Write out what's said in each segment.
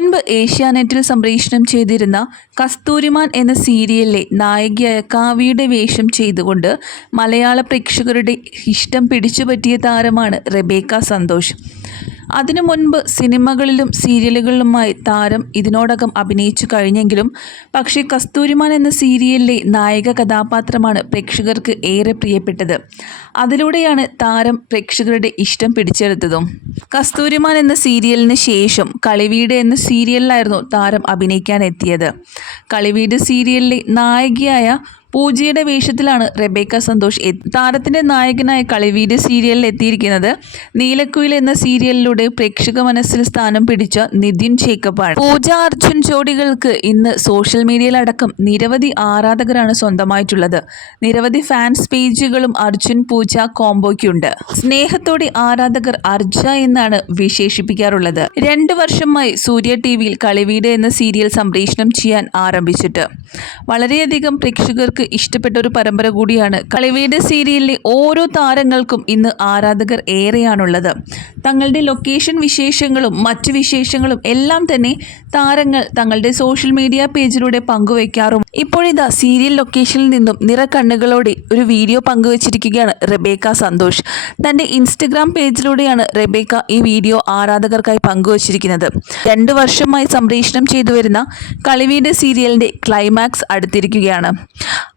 മുൻപ് ഏഷ്യാനെറ്റിൽ സംപ്രേഷണം ചെയ്തിരുന്ന കസ്തൂരിമാൻ എന്ന സീരിയലിലെ നായികയായ കാവിയുടെ വേഷം ചെയ്തുകൊണ്ട് മലയാള പ്രേക്ഷകരുടെ ഇഷ്ടം പിടിച്ചുപറ്റിയ താരമാണ് റെബേക്ക സന്തോഷ്. അതിനു മുൻപ് സിനിമകളിലും സീരിയലുകളിലുമായി താരം ഇതിനോടകം അഭിനയിച്ചു കഴിഞ്ഞെങ്കിലും പക്ഷേ കസ്തൂരിമാൻ എന്ന സീരിയലിലെ നായക കഥാപാത്രമാണ് പ്രേക്ഷകർക്ക് ഏറെ പ്രിയപ്പെട്ടത്. അതിലൂടെയാണ് താരം പ്രേക്ഷകരുടെ ഇഷ്ടം പിടിച്ചെടുത്തതും. കസ്തൂരിമാൻ എന്ന സീരിയലിന് ശേഷം കളിവീട് എന്ന സീരിയലിലായിരുന്നു താരം അഭിനയിക്കാൻ എത്തിയത് കളിവീട് സീരിയലിലെ നായികയായ പൂജയുടെ വേഷത്തിലാണ് റെബേക്ക സന്തോഷ് താരത്തിന്റെ നായകനായ കളിവീട് സീരിയലിൽ എത്തിയിരിക്കുന്നത്. നീലക്കുയിൽ എന്ന സീരിയലിലൂടെ പ്രേക്ഷക മനസ്സിൽ സ്ഥാനം പിടിച്ച നിതിൻ ചേക്കപ്പാണ്. പൂജ അർജുൻ ജോഡികൾക്ക് ഇന്ന് സോഷ്യൽ മീഡിയയിലടക്കം നിരവധി ആരാധകരാണ് സ്വന്തമായിട്ടുള്ളത്. നിരവധി ഫാൻസ് പേജുകളും അർജുൻ പൂജ കോംബോയ്ക്കുണ്ട് സ്നേഹത്തോടെ ആരാധകർ അർജ എന്നാണ് വിശേഷിപ്പിക്കാറുള്ളത്. രണ്ടു വർഷമായി സൂര്യ ടി വിയിൽ കളിവീട് എന്ന സീരിയൽ സംപ്രേഷണം ചെയ്യാൻ ആരംഭിച്ചിട്ട്. വളരെയധികം പ്രേക്ഷകർക്ക് ഇഷ്ടപ്പെട്ട ഒരു പരമ്പര കൂടിയാണ് കളിവീട് സീരിയലിലെ ഓരോ താരങ്ങൾക്കും ഇന്ന് ആരാധകർ ഏറെയാണുള്ളത്. തങ്ങളുടെ ലൊക്കേഷൻ വിശേഷങ്ങളും മറ്റ് വിശേഷങ്ങളും എല്ലാം തന്നെ താരങ്ങൾ തങ്ങളുടെ സോഷ്യൽ മീഡിയ പേജിലൂടെ പങ്കുവയ്ക്കാറും ഇപ്പോഴിതാ സീരിയൽ ലൊക്കേഷനിൽ നിന്നും നിറക്കണ്ണുകളോടെ ഒരു വീഡിയോ പങ്കുവച്ചിരിക്കുകയാണ് റെബേക്ക സന്തോഷ്. തന്റെ ഇൻസ്റ്റഗ്രാം പേജിലൂടെയാണ് റെബേക്ക ഈ വീഡിയോ ആരാധകർക്കായി പങ്കുവച്ചിരിക്കുന്നത്. രണ്ടു വർഷമായി സംപ്രേഷണം ചെയ്തു വരുന്ന കളിവീട് സീരിയലിന്റെ ക്ലൈമാക്സ് അടുത്തിരിക്കുകയാണ്.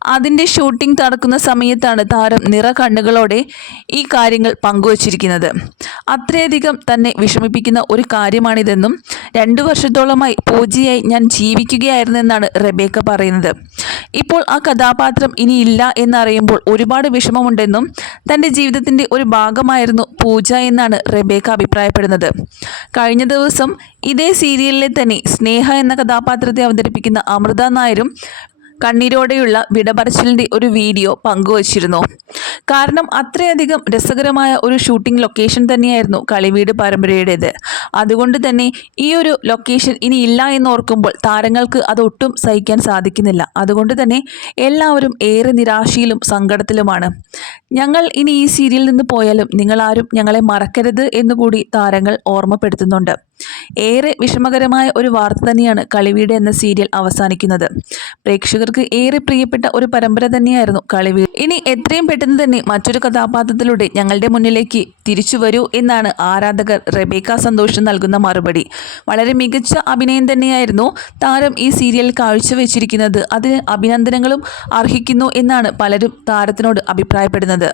അതിന്റെ ഷൂട്ടിംഗ് നടക്കുന്ന സമയത്താണ് താരം നിറ കണ്ണുകളോടെ ഈ കാര്യങ്ങൾ പങ്കുവച്ചിരിക്കുന്നത്. അത്രയധികം തന്നെ വിഷമിപ്പിക്കുന്ന ഒരു കാര്യമാണിതെന്നും രണ്ടു വർഷത്തോളമായി പൂജയായി ഞാൻ ജീവിക്കുകയായിരുന്നു എന്നാണ് റബേക്ക പറയുന്നത്. ഇപ്പോൾ ആ കഥാപാത്രം ഇനിയില്ല എന്നറിയുമ്പോൾ ഒരുപാട് വിഷമമുണ്ടെന്നും തന്റെ ജീവിതത്തിന്റെ ഒരു ഭാഗമായിരുന്നു പൂജ എന്നാണ് റബേക്ക അഭിപ്രായപ്പെടുന്നത്. കഴിഞ്ഞ ദിവസം ഇതേ സീരിയലിലെ തന്നെ സ്നേഹ എന്ന കഥാപാത്രത്തെ അവതരിപ്പിക്കുന്ന അമൃത നായരും കണ്ണീരോടെയുള്ള വിടപറച്ചിലിന്റെ ഒരു വീഡിയോ പങ്കുവച്ചിരുന്നു. കാരണം അത്രയധികം രസകരമായ ഒരു ഷൂട്ടിംഗ് ലൊക്കേഷൻ തന്നെയായിരുന്നു കളിവീട് പരമ്പരയുടേത്. അതുകൊണ്ട് തന്നെ ഈ ഒരു ലൊക്കേഷൻ ഇനി ഇല്ല എന്ന് ഓർക്കുമ്പോൾ താരങ്ങൾക്ക് അതൊട്ടും സഹിക്കാൻ സാധിക്കുന്നില്ല. അതുകൊണ്ട് തന്നെ എല്ലാവരും ഏറെ നിരാശയിലും സങ്കടത്തിലുമാണ്. ഞങ്ങൾ ഇനി ഈ സീരിയലിൽ നിന്ന് പോയാലും നിങ്ങളാരും ഞങ്ങളെ മറക്കരുത് എന്നുകൂടി താരങ്ങൾ ഓർമ്മപ്പെടുത്തുന്നുണ്ട്. ഏറെ വിഷമകരമായ ഒരു വാർത്ത തന്നെയാണ് കളിവീട് എന്ന സീരിയൽ അവസാനിക്കുന്നത്. പ്രേക്ഷകർക്ക് ഏറെ പ്രിയപ്പെട്ട ഒരു പരമ്പര തന്നെയായിരുന്നു കളിവീട്. ഇനി എത്രയും പെട്ടെന്ന് തന്നെ മറ്റൊരു കഥാപാത്രത്തിലൂടെ ഞങ്ങളുടെ മുന്നിലേക്ക് തിരിച്ചു വരൂ എന്നാണ് ആരാധകർ റെബേക്ക സന്തോഷം നൽകുന്ന മറുപടി. വളരെ മികച്ച അഭിനയം തന്നെയായിരുന്നു താരം ഈ സീരിയൽ കാഴ്ചവെച്ചിരിക്കുന്നത്. അതിന് അഭിനന്ദനങ്ങളും അർഹിക്കുന്നു എന്നാണ് പലരും താരത്തിനോട് അഭിപ്രായപ്പെടുന്നത്.